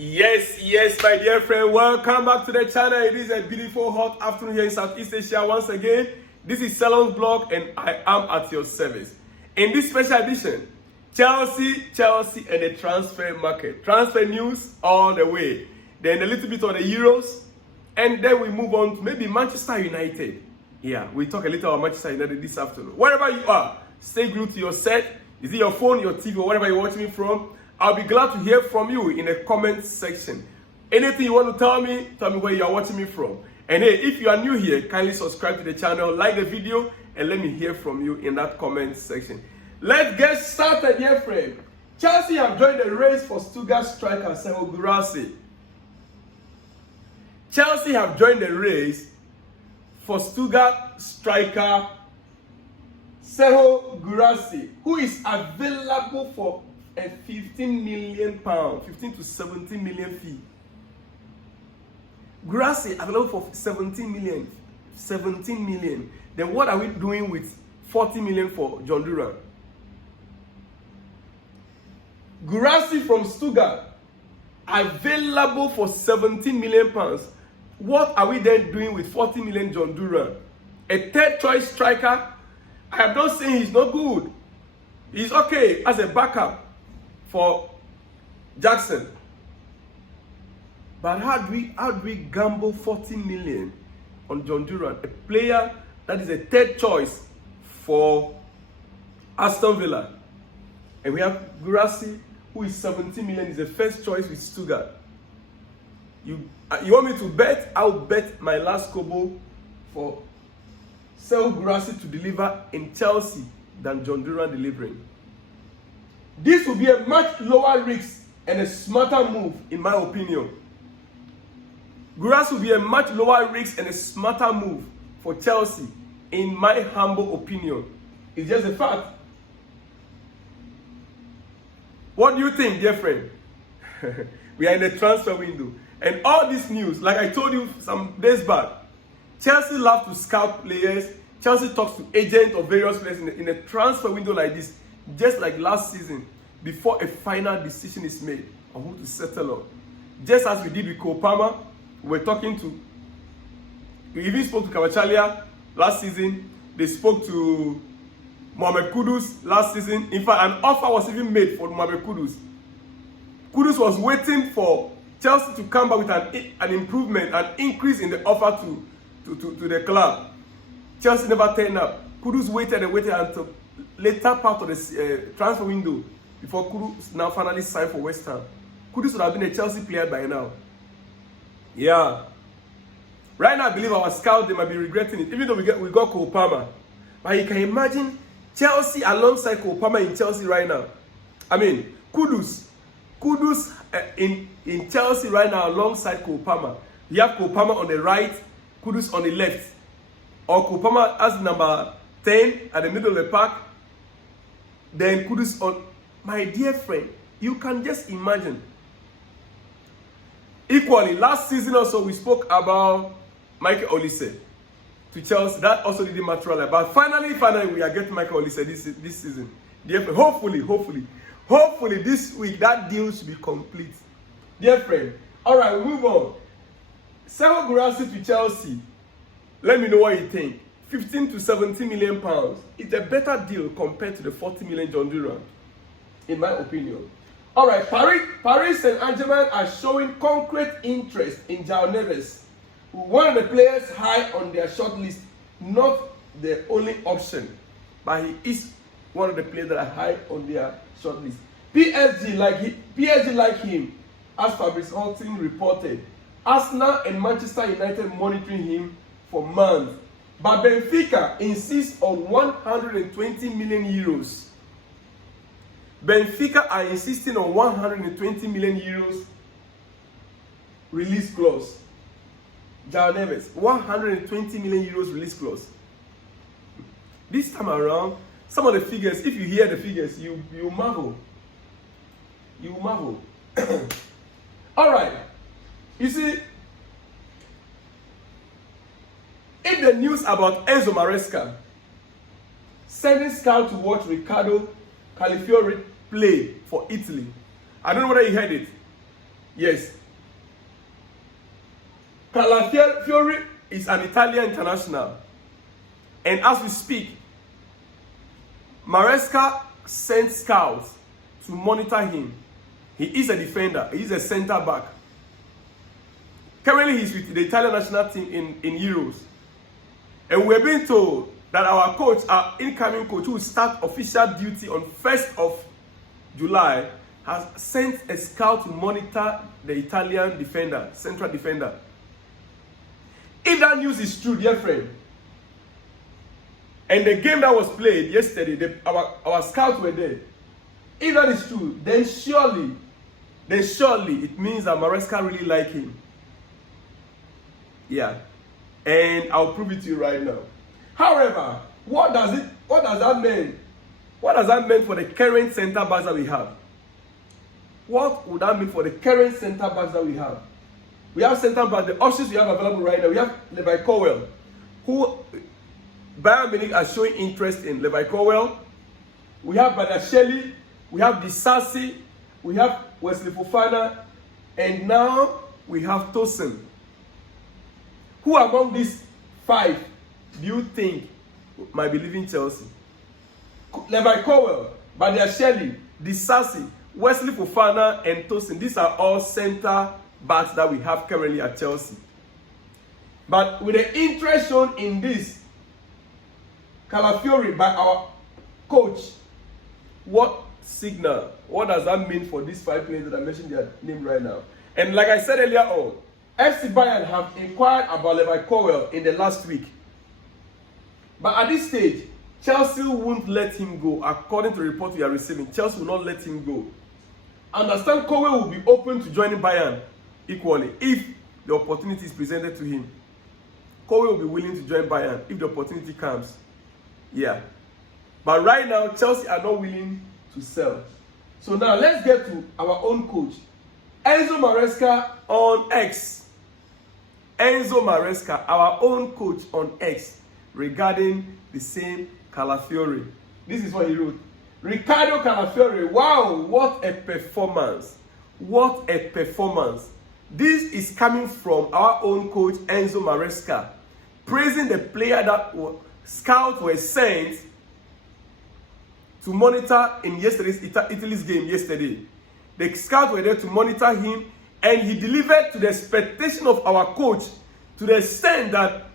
Yes, my dear friend, welcome back to the channel. It is a beautiful hot afternoon here in Southeast Asia once again. This is Serhou's blog and I am at your service. In this special edition, Chelsea and the transfer market. Transfer news all the way. Then a little bit on the Euros. And then we move on to maybe Manchester United. Yeah, we talk a little about Manchester United this afternoon. Wherever you are, stay glued to your set. Is it your phone, your TV, or wherever you're watching me from? I'll be glad to hear from you in the comment section. Anything you want to tell me where you are watching me from. And hey, if you are new here, kindly subscribe to the channel, like the video, and let me hear from you in that comment section. Let's get started, dear friend. Chelsea have joined the race for Stuttgart striker Serhou Guirassy. Chelsea have joined the race for Stuttgart striker Serhou Guirassy, who is available for a 15 million pound, 15 to 17 million fee. Guirassy available for 17 million. 17 million. Then what are we doing with 40 million for John Duran? Guirassy from Stuttgart available for 17 million pounds. What are we then doing with 40 million John Duran? A third choice striker. I am not saying he's not good. He's okay as a backup for Jackson. But how do we gamble 40 million on John Duran, a player that is a third choice for Aston Villa? And we have Guirassy, who is 17 million, is the first choice with Stuttgart. You want me to bet? I'll bet my last kobo for Serhou Guirassy to deliver in Chelsea than John Duran delivering. This will be a much lower risk and a smarter move, in my opinion. Guirassy will be a much lower risk and a smarter move for Chelsea, in my humble opinion. It's just a fact. What do you think, dear friend? We are in the transfer window. And all this news, like I told you some days back, Chelsea love to scout players. Chelsea talks to agents of various players in a transfer window like this, just like last season, before a final decision is made on who to settle on. Just as we did with Cole Palmer, we even spoke to Kvaratskhelia last season. They spoke to Mohamed Kudus last season. In fact, an offer was even made for Mohamed Kudus. Kudus was waiting for Chelsea to come back with an improvement, an increase in the offer to the club. Chelsea never turned up. Kudus waited until later part of the transfer window before Kudus now finally signed for West Ham. Kudus would have been a Chelsea player by now. Yeah. Right now, I believe our scouts, they might be regretting it, even though we got Cole Palmer. But you can imagine Chelsea alongside Cole Palmer in Chelsea right now. I mean, Kudus in Chelsea right now alongside Cole Palmer. You have Cole Palmer on the right, Kudus on the left. Or Cole Palmer as number 10 at the middle of the park. Then Kudus on. My dear friend, you can just imagine. Equally, last season also we spoke about Michael Olise to Chelsea. That also didn't materialize. But finally we are getting Michael Olise this season. Dear friend, hopefully this week that deal should be complete. Dear friend, all right, we move on. Serhou Guirassy to Chelsea. Let me know what you think. 15 to 17 million pounds. It's a better deal compared to the 40 million John Duran, in my opinion. All right, Paris Saint-Germain are showing concrete interest in João Neves, one of the players high on their shortlist. Not the only option, but he is one of the players that are high on their shortlist. PSG like him, as Fabrice Holting reported. Arsenal and Manchester United monitoring him for months, but Benfica insists on 120 million euros. Benfica are insisting on 120 million euros release clause. João Neves, 120 million euros release clause. This time around, some of the figures, if you hear the figures, you marvel. You marvel. All right. You see, if the news about Enzo Maresca sending scouts to watch Riccardo Calafiori play for Italy, I don't know whether you heard it. Yes. Calafiori is an Italian international. And as we speak, Maresca sent scouts to monitor him. He is a defender. He is a center back. Currently, he's with the Italian national team in Euros. And we're being told that our coach, our incoming coach, who will start official duty on 1st of July, has sent a scout to monitor the Italian defender, central defender. If that news is true, dear friend, and the game that was played yesterday, our scouts were there. If that is true, then surely it means that Maresca really like him. Yeah. And I'll prove it to you right now. However, what does that mean? What does that mean for the current center backs that we have? What would that mean for the current center backs that we have? We have center backs, the options we have available right now. We have Levi Colwill, who Bayern Munich are showing interest in. Levi Colwill. We have Badasheli, we have Guirassy, we have Wesley Fofana, and now we have Tosin. Who among these 5 do you think might be leaving Chelsea? Levi Colwill, Badasheli, Guirassy, Wesley Fofana, and Tosin. These are all center backs that we have currently at Chelsea. But with the interest shown in this Calafiori by our coach, what signal, what does that mean for these 5 players that I mentioned their name right now? And like I said earlier on, FC Bayern have inquired about Levi Colwill in the last week. But at this stage, Chelsea won't let him go. According to the report we are receiving, Chelsea will not let him go. Understand, Colwill will be open to joining Bayern equally if the opportunity is presented to him. Colwill will be willing to join Bayern if the opportunity comes. Yeah. But right now, Chelsea are not willing to sell. So now let's get to our own coach, Enzo Maresca on X. Enzo Maresca, our own coach on X, regarding the same Calafiori. This is what he wrote. Riccardo Calafiori, wow, what a performance. What a performance. This is coming from our own coach, Enzo Maresca, praising the player that scouts were sent to monitor in yesterday's Italy's game yesterday. The scouts were there to monitor him, and he delivered to the expectation of our coach to the extent that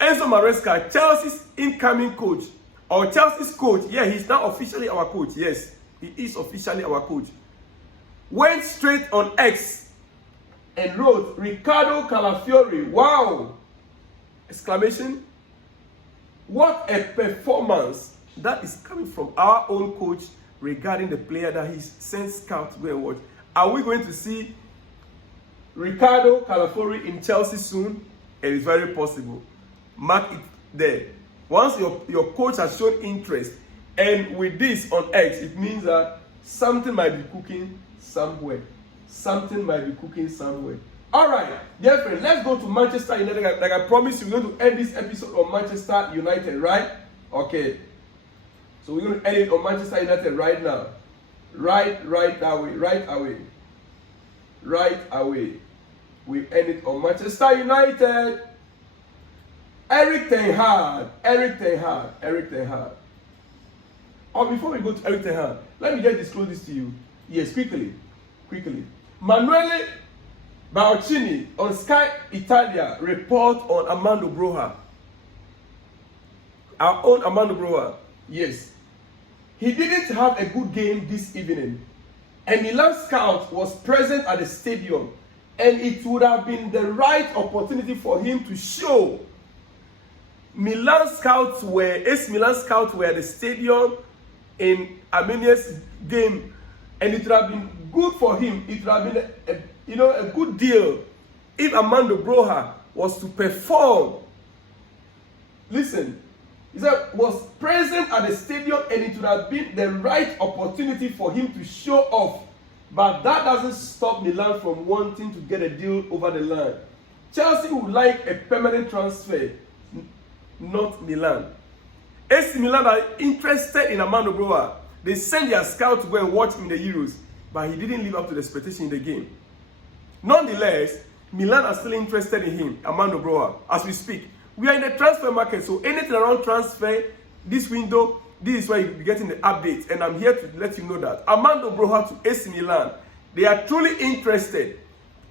Enzo Maresca, Chelsea's incoming coach, or Chelsea's coach, yeah, he's now officially our coach. Yes, he is officially our coach. Went straight on X and wrote, Riccardo Calafiori, wow! Exclamation. What a performance. That is coming from our own coach regarding the player that he sent scouts to go and watch. Are we going to see Riccardo Calafiori in Chelsea soon? It is very possible. Mark it there. Once your coach has shown interest, and with this on X, it means that something might be cooking somewhere. Something might be cooking somewhere. All right, dear friend, let's go to Manchester United. Like I promised you, we're going to end this episode on Manchester United, right? Okay. So we're going to end it on Manchester United right now. Right away. We end it on Manchester United. Eric Ten Hag. Oh, before we go to Eric Ten Hag, let me just disclose this to you. Yes, quickly. Manuele Baucini on Sky Italia report on Armando Broja. Our own Armando Broja. Yes. He didn't have a good game this evening. And Milan scout was present at the stadium. And it would have been the right opportunity for him to show. AC Milan scouts were at the stadium in Armenia's game. And it would have been good for him. It would have been a good deal if Armando Broja was to perform. Listen. He said, was present at the stadium, and it would have been the right opportunity for him to show off. But that doesn't stop Milan from wanting to get a deal over the line. Chelsea would like a permanent transfer, not Milan. AC Milan are interested in Armando Broja. They sent their scout to go and watch him in the Euros, but he didn't live up to the expectation in the game. Nonetheless, Milan are still interested in him, Armando Broja, as we speak. We are in the transfer market, so anything around transfer, this window, this is why you'll be getting the updates. And I'm here to let you know that Armando Broja to AC Milan, they are truly interested.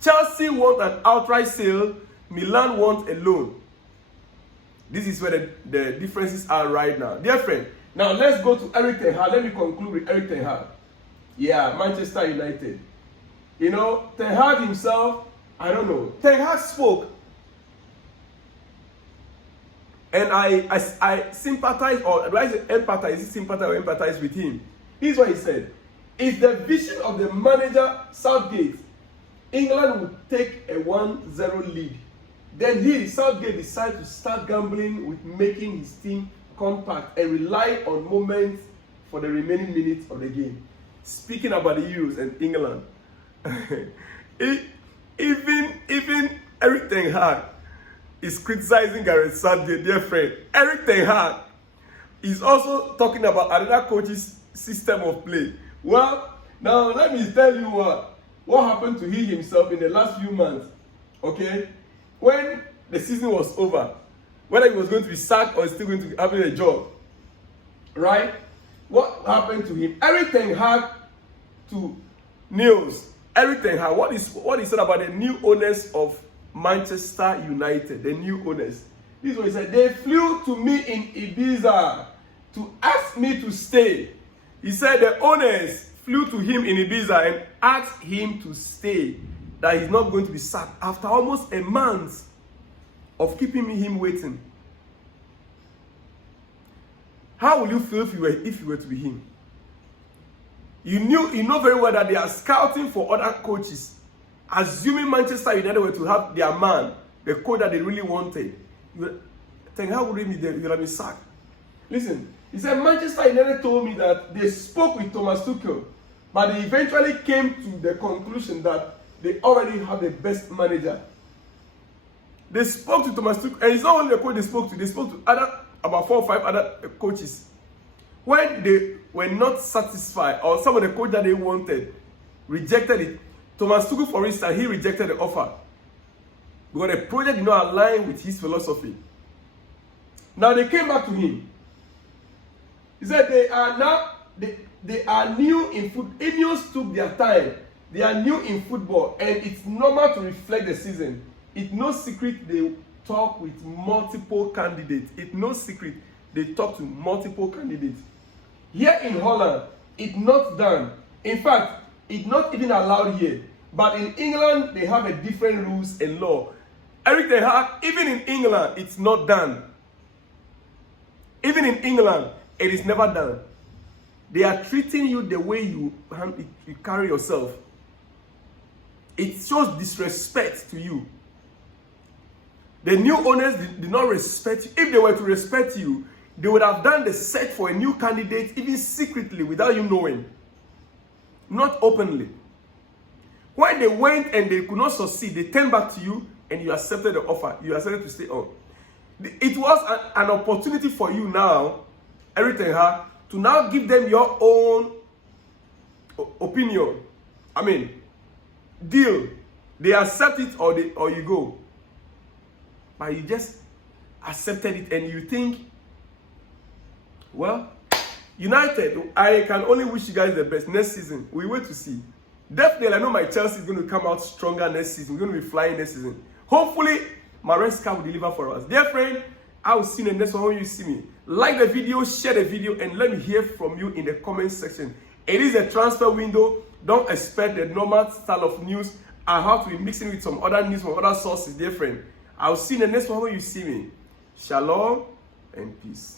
Chelsea want an outright sale, Milan want a loan. This is where the differences are right now. Dear friend, now let's go to Erik Ten Hag. Let me conclude with Erik Ten Hag. Yeah, Manchester United. You know, Ten Hag himself, I don't know. Ten Hag spoke. And I sympathize, or do I say empathize? Is it sympathize or empathize with him? Here's what he said. If the vision of the manager, Southgate, England would take a 1-0 lead, then Southgate, decided to start gambling with making his team compact and rely on moments for the remaining minutes of the game. Speaking about the Euros and England, even Erik Ten Hag is criticizing Gareth Southgate, dear friend. Erik Ten Hag is also talking about another coach's system of play. Well, now let me tell you what happened to he himself in the last few months. Okay, when the season was over, whether he was going to be sacked or still going to be having a job, right? What happened to him? Erik Ten Hag to news. Erik Ten Hag, what he said about the new owners of Manchester United, the new owners. This is what he said. They flew to me in Ibiza to ask me to stay. He said the owners flew to him in Ibiza and asked him to stay, that he's not going to be sacked after almost a month of keeping him waiting. How will you feel if you were to be him? You know very well that they are scouting for other coaches, assuming Manchester United were to have their man, the coach that they really wanted. Ten Hag would be there, you'll have been sacked. Listen, he said Manchester United told me that they spoke with Thomas Tuchel, but they eventually came to the conclusion that they already have the best manager. They spoke to Thomas Tuchel, and it's not only the coach they spoke to about 4 or 5 other coaches. When they were not satisfied, or some of the coaches that they wanted rejected it, Thomas Tuchel, for instance, he rejected the offer because the project did not align with his philosophy. Now they came back to him. He said they are new in football. Ineos took their time. They are new in football, and it's normal to reflect the season. It's no secret they talk with multiple candidates. It's no secret they talk to multiple candidates. Here in Holland, it's not done. In fact, it's not even allowed here. But in England, they have a different rules and law. Erik Ten Hag, even in England, it's not done. Even in England, it is never done. They are treating you the way you carry yourself. It shows disrespect to you. The new owners did not respect you. If they were to respect you, they would have done the search for a new candidate, even secretly, without you knowing. Not openly. When they went and they could not succeed, they turned back to you and you accepted the offer. You accepted to stay on. It was an opportunity for you now, Erik Ten Hag, to now give them your own opinion. I mean, deal. They accept it or you go. But you just accepted it and you think, well, United, I can only wish you guys the best next season. We wait to see. Definitely, I know my Chelsea is going to come out stronger next season. We're going to be flying next season. Hopefully, Maresca will deliver for us. Dear friend, I will see you in the next one when you see me. Like the video, share the video, and let me hear from you in the comment section. It is a transfer window. Don't expect the normal style of news. I have to be mixing with some other news from other sources, dear friend. I'll see you in the next one when you see me. Shalom and peace.